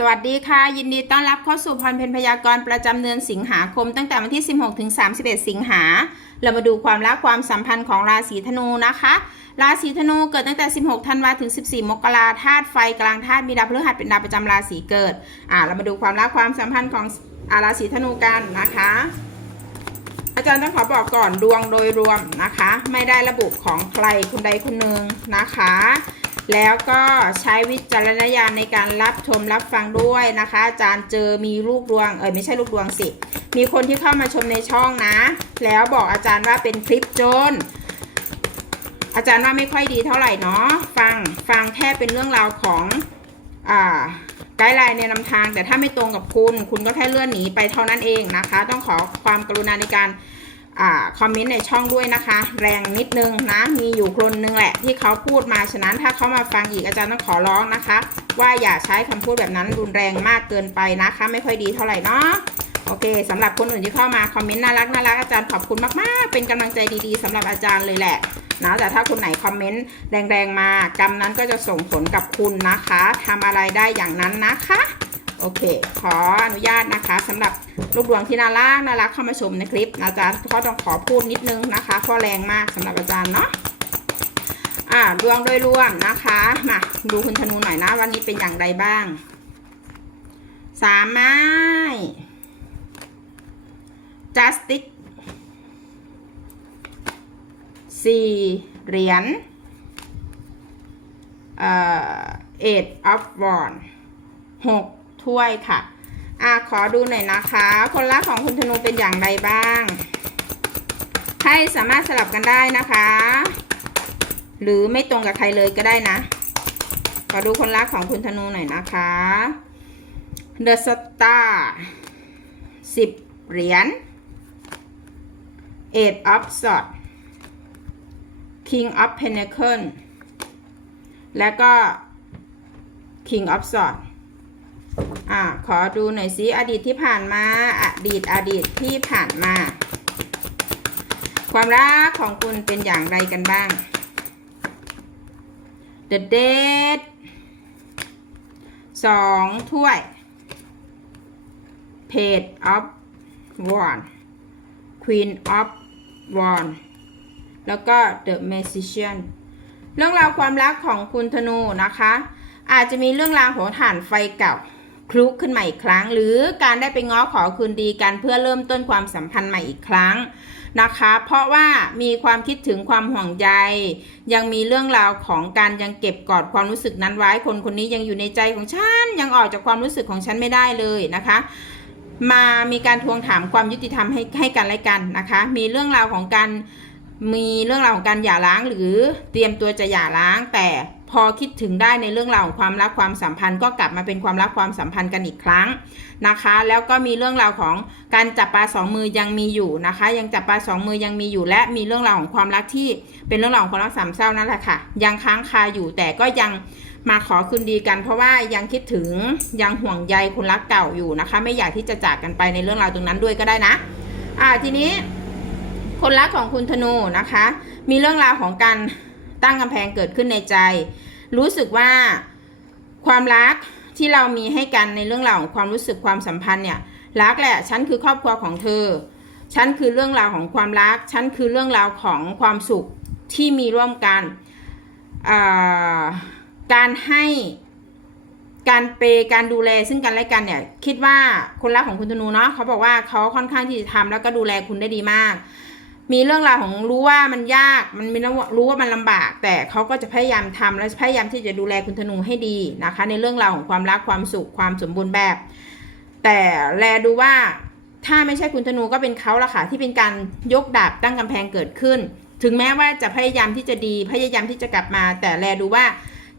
สวัสดีค่ะ ยินดีต้อนรับเข้าสู่พรเพนพยากรณ์ประจำเดือนสิงหาคมตั้งแต่วันที่ 16 ถึง 31 สิงหา เรามาดูความรักความสัมพันธ์ของราศีธนูนะคะ ราศีธนูเกิดตั้งแต่ 16 ธันวาถึง 14 มกราธาตุไฟกลางธาตุมีดาวพฤหัสเป็นดาวประจำราศีเกิดอ่าเรามาดูความรักความสัมพันธ์ของอาราศีธนูกันนะคะ อาจารย์ต้องขอบอกก่อนดวงโดยรวมนะคะ ไม่ได้ระบุของใครคนใดคนหนึ่งนะคะ แล้วก็ใช้วิจารณญาณในการรับชมรับฟังด้วยนะคะ อาจารย์เจอมีลูกดวงเออไม่ใช่ลูกดวงสิ มีคนที่เข้ามาชมในช่องนะ แล้วบอกอาจารย์ว่าเป็นคลิปโจรอาจารย์ว่าไม่ค่อยดีเท่าไหร่เนาะฟังฟังแค่เป็นเรื่องราวของอ่าไกด์ไลน์ในนำทาง แต่ถ้าไม่ตรงกับคุณ คุณก็แค่เลื่อนหนีไปเท่านั้นเองนะคะ ต้องขอความกรุณาในการ คอมเมนต์ในช่องด้วยนะคะ แรงนิดนึงนะมีอยู่คนนึงแหละ ที่เขาพูดมาฉะนั้นถ้าเขามาฟังอีกอาจารย์ต้องขอร้องนะคะ ว่าอย่าใช้คำพูดแบบนั้นรุนแรงมากเกินไปนะคะ ไม่ค่อยดีเท่าไหร่เนาะโอเคสำหรับคนอื่นที่เข้ามาคอมเมนต์น่ารักน่ารักอาจารย์ขอบคุณมากๆ เป็นกำลังใจดีๆสำหรับอาจารย์เลยแหละนะแต่ถ้าคนไหนคอมเมนต์แรงๆมากรรมนั้นก็จะส่งผลกับคุณนะคะทำอะไรได้อย่างนั้นนะคะ โอเค ขออนุญาตนะคะสำหรับลูกดวงที่น่ารักน่ารักเข้ามาชมในคลิปอาจารย์ก็ต้องขอพูดนิดนึงนะคะเพราะแรงมากสำหรับอาจารย์เนาะอ่าดวงโดยรวมนะคะมาดูคุณธนูหน่อยนะวันนี้เป็นอย่างไรบ้างสามไม้ justice สี่เหรียญเอ่อ eight of w a n d หก ถ้วยค่ะ อะขอดูหน่อยนะคะ คนรักของคุณธนูเป็นอย่างไรบ้างให้สามารถสลับกันได้นะคะ หรือไม่ตรงกับใครเลยก็ได้นะ ขอดูคนรักของคุณธนูหน่อยนะคะ The Star สิบเหรียญ Eight of s w o r d King of Pentacle แล้วก็ King of Swords อ่าขอดูหน่อยสิอดีตที่ผ่านมาอดีตอดีตที่ผ่านมา ความรักของคุณเป็นอย่างไรกันบ้าง The Dead สองถ้วย Page of Wand Queen of Wand แล้วก็ The Magician เรื่องราวความรักของคุณธนูนะคะ อาจจะมีเรื่องราวของฐานไฟเก่า คลุกขึ้นมาอีกครั้ง หรือการได้ไปง้อขอคืนดีกันเพื่อเริ่มต้นความสัมพันธ์ใหม่อีกครั้งนะคะ เพราะว่ามีความคิดถึงความห่วงใย ยังมีเรื่องราวของการยังเก็บกอดความรู้สึกนั้นไว้ คนคนนี้ยังอยู่ในใจของฉัน ยังออกจากความรู้สึกของฉันไม่ได้เลยนะคะ มามีการทวงถามความยุติธรรมให้ให้กันและกันนะคะ มีเรื่องราวของการมีเรื่องราวของการหย่าร้างหรือเตรียมตัวจะหย่าร้างแต่ พอคิดถึงได้ในเรื่องราวของความรักความสัมพันธ์ก็กลับมาเป็นความรักความสัมพันธ์กันอีกครั้งนะคะ แล้วก็มีเรื่องราวของการจับปลาสองมือยังมีอยู่นะคะ ยังจับปลาสองมือยังมีอยู่ และมีเรื่องราวของความรักที่เป็นเรื่องราวของความรักสามเศร้านั่นแหละค่ะ ยังค้างคาอยู่แต่ก็ยังมาขอคืนดีกัน เพราะว่ายังคิดถึงยังห่วงใยคนรักเก่าอยู่นะคะ ไม่อยากที่จะจากกันไปในเรื่องราวตรงนั้นด้วยก็ได้นะ อ่าทีนี้คนรักของคุณธนูนะคะ มีเรื่องราวของการ ตั้งกำแพงเกิดขึ้นในใจ รู้สึกว่าความรักที่เรามีให้กันในเรื่องราวของความรู้สึกความสัมพันธ์เนี่ยรักแหละฉันคือครอบครัวของเธอ ฉันคือเรื่องราวของความรัก ฉันคือเรื่องราวของความสุขที่มีร่วมกัน การให้การเปย์การดูแลซึ่งกันและกันเนี่ยคิดว่าคนรักของคุณธนูเนาะเขาบอกว่าเขาค่อนข้างที่จะทำแล้วก็ดูแลคุณได้ดีมาก มีเรื่องราวของรู้ว่ามันยาก มันมีรู้ว่ามันลำบาก แต่เขาก็จะพยายามทำและพยายามที่จะดูแลคุณธนูให้ดีนะคะ ในเรื่องราวของความรักความสุขความสมบูรณ์แบบ แต่แลดูว่าถ้าไม่ใช่คุณธนูก็เป็นเขาละค่ะที่เป็นการยกดาบตั้งกำแพงเกิดขึ้น ถึงแม้ว่าจะพยายามที่จะดีพยายามที่จะกลับมา แต่แลดูว่า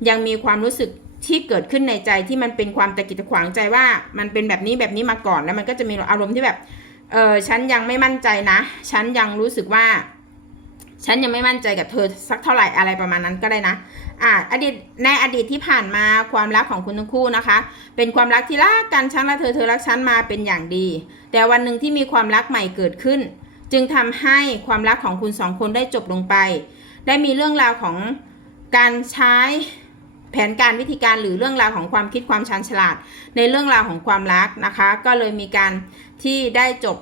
ยังมีความรู้สึกที่เกิดขึ้นในใจที่มันเป็นความตะกิดตะขวางใจว่า มันเป็นแบบนี้แบบนี้มาก่อนแล้วมันก็จะมีอารมณ์ที่แบบ เออฉันยังไม่มั่นใจนะ ฉันยังรู้สึกว่า ฉันยังไม่มั่นใจกับเธอสักเท่าไหร่อะไรประมาณนั้นก็ได้นะอ่าอดีตในอดีตที่ผ่านมาความรักของคุณทั้งคู่นะคะ เป็นความรักที่รักกันฉันรักเธอเธอรักฉันมาเป็นอย่างดี แต่วันหนึ่งที่มีความรักใหม่เกิดขึ้น จึงทำให้ความรักของคุณสองคนได้จบลงไป ได้มีเรื่องราวของการใช้ แผนการวิธีการหรือเรื่องราวของความคิดความชาญฉลาด ในเรื่องราวของความรักนะคะ ก็เลยมีการที่ได้จบ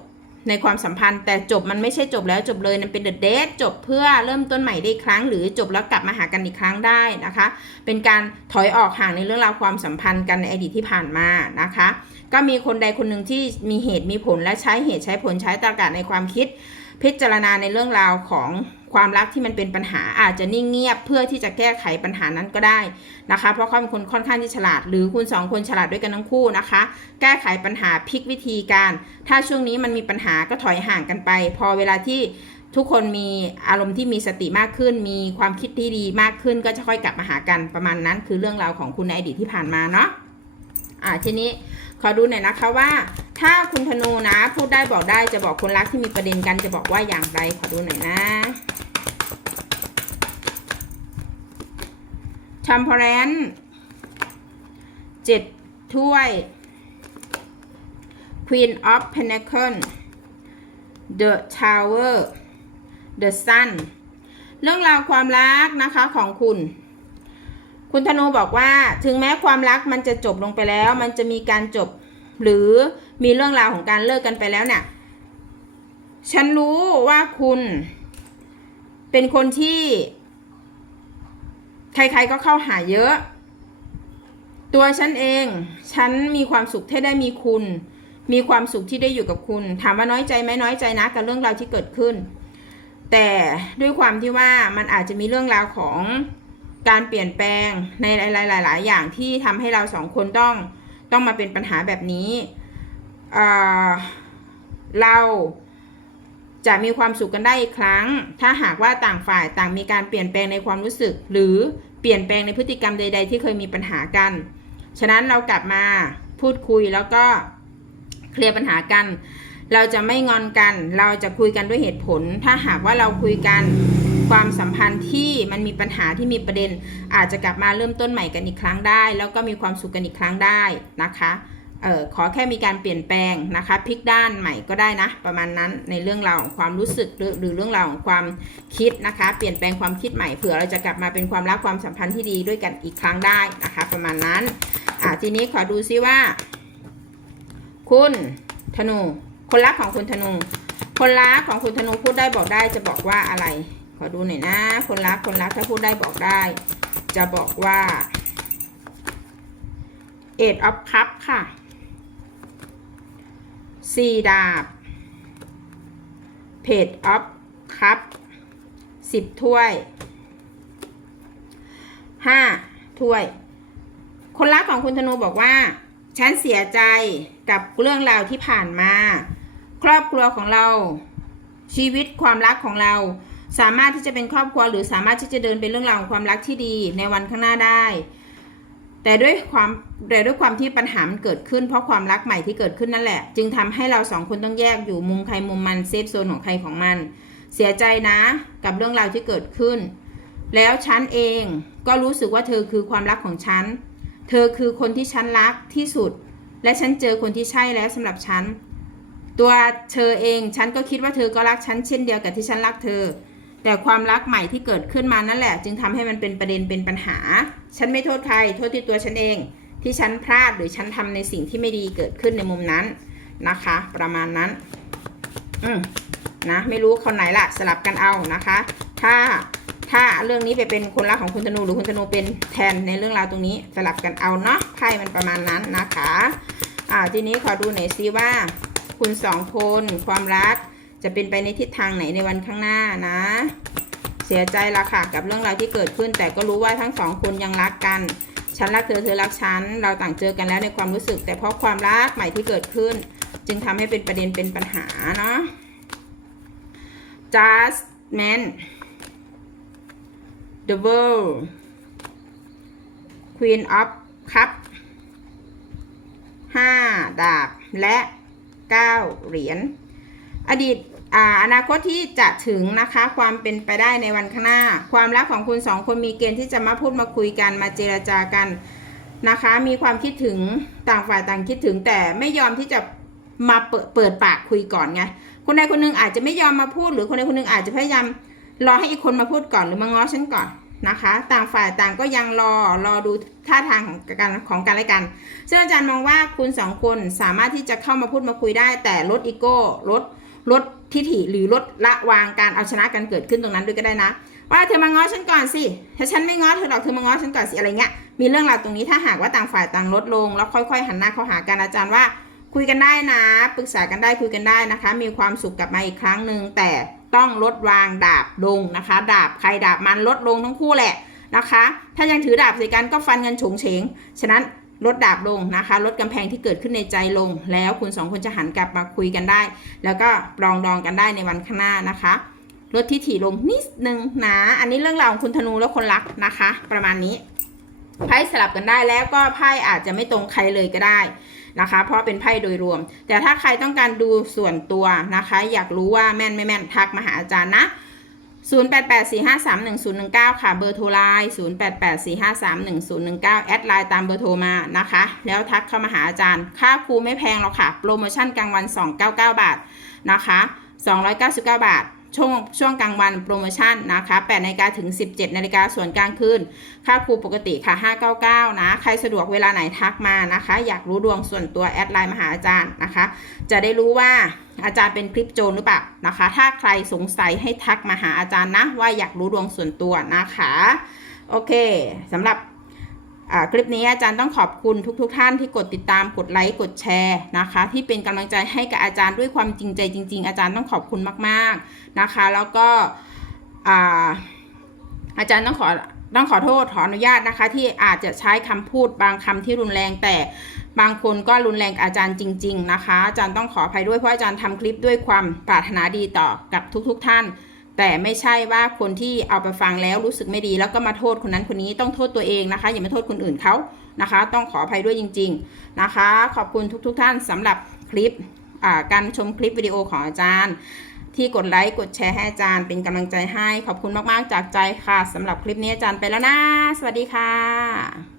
ในความสัมพันธ์ แต่จบมันไม่ใช่จบแล้วจบเลยมันเป็นเดอะเดทจบเพื่อเริ่มต้นใหม่ได้ครั้ง หรือจบแล้วกลับมาหากันอีกครั้งได้นะคะ เป็นการถอยออกห่างในเรื่องราวความสัมพันธ์กันในอดีตที่ผ่านมานะคะ ก็มีคนใดคนหนึ่งที่มีเหตุมีผลและใช้เหตุใช้ผลใช้ตรรกะในความคิด พิจารณาในเรื่องราวของ ความรักที่มันเป็นปัญหาอาจจะนิ่งเงียบเพื่อที่จะแก้ไขปัญหานั้นก็ได้นะคะ เพราะเขาเป็นคนค่อนข้างที่ฉลาด หรือคุณสองคนฉลาดด้วยกันทั้งคู่นะคะ แก้ไขปัญหาพลิกวิธีการ ถ้าช่วงนี้มันมีปัญหาก็ถอยห่างกันไป พอเวลาที่ทุกคนมีอารมณ์ที่มีสติมากขึ้น มีความคิดที่ดีมากขึ้น ก็จะค่อยกลับมาหากันประมาณนั้นคือเรื่องราวของคุณในอดีตที่ผ่านมาเนาะอ่าทีนี้ขอดูหน่อยนะคะว่า ถ้าคุณธนูนะ พูดได้บอกได้จะบอกคนรักที่มีประเด็นกันจะบอกว่าอย่างไรขอดูหน่อยนะ ชัมพอรนเจ็ดถ้วย Queen of Pentacle The Tower The Sun เรื่องราวความรักนะคะของคุณ คุณธนูบอกว่าถึงแม้ความรักมันจะจบลงไปแล้ว มันจะมีการจบหรือมีเรื่องราวของการเลิกกันไปแล้วเนี่ย ฉันรู้ว่าคุณเป็นคนที่ ใครๆก็เข้าหาเยอะ ตัวฉันเอง ฉันมีความสุขที่ได้มีคุณ มีความสุขที่ได้อยู่กับคุณ ถามว่าน้อยใจไหมน้อยใจนะกับเรื่องราวที่เกิดขึ้น แต่ด้วยความที่ว่ามันอาจจะมีเรื่องราวของการเปลี่ยนแปลงในหลายๆอย่างที่ทำให้เราสองคนต้องต้องมาเป็นปัญหาแบบนี้เเรา จะมีความสุขกันได้อีกครั้ง ถ้าหากว่าต่างฝ่ายต่างมีการเปลี่ยนแปลงในความรู้สึก หรือเปลี่ยนแปลงในพฤติกรรมใด ๆ ที่เคยมีปัญหากัน ฉะนั้นเรากลับมาพูดคุยแล้วก็เคลียร์ปัญหากัน เราจะไม่งอนกัน เราจะคุยกันด้วยเหตุผล ถ้าหากว่าเราคุยกันความสัมพันธ์ที่มันมีปัญหาที่มีประเด็น อาจจะกลับมาเริ่มต้นใหม่กันอีกครั้งได้ แล้วก็มีความสุขกันอีกครั้งได้นะคะ เออขอแค่มีการเปลี่ยนแปลงนะคะพลิกด้านใหม่ก็ได้นะประมาณนั้นในเรื่องราวของความรู้สึกหรือเรื่องราวของความคิดนะคะ เปลี่ยนแปลงความคิดใหม่เผื่อเราจะกลับมาเป็นความรักความสัมพันธ์ที่ดีด้วยกันอีกครั้งได้นะคะ ประมาณนั้นอ่าทีนี้ขอดูซิว่า คุณธนู คนรักของคุณธนู คนรักของคุณธนูพูดได้บอกได้จะบอกว่าอะไร ขอดูหน่อยนะ คนรักคนรักถ้าพูดได้บอกได้ จะบอกว่า eight of cup ค่ะ สี่ดาบ page of cup สิบถ้วยห้าถ้วย คนรักของคุณธนูบอกว่า ฉันเสียใจกับเรื่องราวที่ผ่านมา ครอบครัวของเรา ชีวิตความรักของเรา สามารถที่จะเป็นครอบครัวหรือสามารถที่จะเดินเป็นเรื่องราวของความรักที่ดีในวันข้างหน้าได้ แต่ด้วยความ แต่ด้วยความที่ปัญหามันเกิดขึ้นเพราะความรักใหม่ที่เกิดขึ้นนั่นแหละ จึงทำให้เราสองคนต้องแยกอยู่มุมใครมุมมันเซฟโซนของใครของมัน เสียใจนะกับเรื่องราวที่เกิดขึ้น แล้วฉันเองก็รู้สึกว่าเธอคือความรักของฉัน เธอคือคนที่ฉันรักที่สุด และฉันเจอคนที่ใช่แล้วสำหรับฉัน ตัวเธอเองฉันก็คิดว่าเธอก็รักฉันเช่นเดียวกับที่ฉันรักเธอ แต่ความรักใหม่ที่เกิดขึ้นมานั่นแหละ จึงทำให้มันเป็นประเด็นเป็นปัญหา ฉันไม่โทษใครโทษที่ตัวฉันเอง ที่ฉันพลาดหรือฉันทำในสิ่งที่ไม่ดีเกิดขึ้นในมุมนั้นนะคะ ประมาณนั้น อืมนะไม่รู้คนไหนล่ะสลับกันเอานะคะ ถ้าถ้าเรื่องนี้ไปเป็นคนรักของคุณธนูหรือคุณธนูเป็นแทนในเรื่องราวตรงนี้สลับกันเอาเนาะไพ่มันประมาณนั้นนะคะอ่าทีนี้ขอดูหน่อยซิว่า คุณสองคนความรักจะเป็นไปในทิศทางไหนในวันข้างหน้านะ เสียใจละค่ะกับเรื่องราวที่เกิดขึ้น แต่ก็รู้ว่าทั้งสองคนยังรักกัน ฉันรักเธอเธอรักฉัน เราต่างเจอกันแล้วในความรู้สึก แต่เพราะความรักใหม่ที่เกิดขึ้น จึงทำให้เป็นประเด็นเป็นปัญหาเนาะ just man the world queen of cup ห้าดาบและ 9 เหรียญอดีต ออนาคตที่จะถึงนะคะ ความเป็นไปได้ในวันข้างหน้า ความรักของคุณสองคนมีเกณฑ์ที่จะมาพูดมาคุยกันมาเจราจากันนะคะ มีความคิดถึงต่างฝ่ายต่างคิดถึงแต่ไม่ยอมที่จะมาเปิดเปิดปากคุยก่อนไงคนใดคนหนึ่งอาจจะไม่ยอมมาพูด หรือคนใดคนหนึ่งอาจจะพยายามรอให้อีกคนมาพูดก่อนหรือมาง้อฉันก่อนนะคะ ต่างฝ่ายต่างก็ยังรอรอดูท่าทางของกันของกันและกัน ซึ่งอาจารย์มองว่าคุณสองคนสามารถที่จะเข้ามาพูดมาคุยได้ แต่ลดอีโก้ลดลด ทิฐิหรือลดละวางการเอาชนะกันเกิดขึ้นตรงนั้นด้วยก็ได้นะ ว่าเธอมาง้อฉันก่อนสิถ้าฉันไม่ง้อเธอหรอกเธอมาง้อฉันก่อนสิอะไรเงี้ยมีเรื่องราวตรงนี้ถ้าหากว่าต่างฝ่ายต่างลดลง แล้วค่อย ๆ หันหน้าเข้าหากันอาจารย์ว่า คุยกันได้นะ ปรึกษากันได้คุยกันได้นะคะ มีความสุขกลับมาอีกครั้งหนึ่งแต่ต้องลดวางดาบลงนะคะ ดาบใครดาบมันลดลงทั้งคู่แหละนะคะ ถ้ายังถือดาบใส่กันก็ฟันกันฉงเฉงฉะนั้น ลดดาบลงนะคะ ลดกำแพงที่เกิดขึ้นในใจลง แล้วคุณสองคนจะหันกลับมาคุยกันได้ แล้วก็ปรองดองกันได้ในวันข้างหน้านะคะลดทิฐิลงนิดนึงนะ อันนี้เรื่องราวของคุณธนูและคนรักนะคะ ประมาณนี้ไพ่สลับกันได้แล้วก็ไพ่อาจจะไม่ตรงใครเลยก็ได้นะคะ เพราะเป็นไพ่โดยรวม แต่ถ้าใครต้องการดูส่วนตัวนะคะ อยากรู้ว่าแม่นไม่แม่นทักมาหาอาจารย์นะ 0884531019 ค่ะ เบอร์โทรไลน์0884531019 แอดไลน์ตามเบอร์โทรมานะคะ แล้วทักเข้ามาหาอาจารย์ ค่าครูไม่แพงหรอกค่ะ โปรโมชั่นกลางวัน 299 บาทนะคะ 299 บาท ช่วงช่วงกลางวันโปรโมชั่นนะคะ8นาฬิกาถึง 17นาฬิกาส่วนกลางคืนค่าครูปกติค่ะ 599 นะ ใครสะดวกเวลาไหนทักมานะคะ อยากรู้ดวงส่วนตัวแอดไลน์มาหาอาจารย์นะคะ จะได้รู้ว่าอาจารย์เป็นคลิปโจรหรือเปล่านะคะ ถ้าใครสงสัยให้ทักมาหาอาจารย์นะ ว่าอยากรู้ดวงส่วนตัวนะคะ โอเคสำหรับ คลิปนี้อาจารย์ต้องขอบคุณทุกๆทท่านที่กดติดตามกดไลค์กดแชร์นะคะ ที่เป็นกำลังใจให้กับอาจารย์ด้วยความจริงใจจริง ๆ อาจารย์ต้องขอบคุณมาก ๆนะคะ แล้วก็อาอาจารย์ต้องขอต้องขอโทษขออนุญาตนะคะ ที่อาจจะใช้คำพูดบางคำที่รุนแรงแต่บางคนก็รุนแรงกับอาจารย์จริง ๆ นะคะ อาจารย์ต้องขออภัยด้วยเพราะอาจารย์ทำคลิปด้วยความปรารถนาดีต่อกับทุก ๆทท่าน แต่ไม่ใช่ว่าคนที่เอาไปฟังแล้วรู้สึกไม่ดี แล้วก็มาโทษคนนั้นคนนี้ต้องโทษตัวเองนะคะ อย่ามาโทษคนอื่นเขานะคะ ต้องขออภัยด้วยจริง ๆนะคะ ขอบคุณทุกๆทท่านสำหรับคลิปการชมคลิปวิดีโอของอาจารย์ ที่กดไลค์กดแชร์ให้อาจารย์เป็นกำลังใจให้ ขอบคุณมากๆจากใจค่ะสำหรับคลิปนี้อาจารย์ไปแล้วนะ สวัสดีค่ะ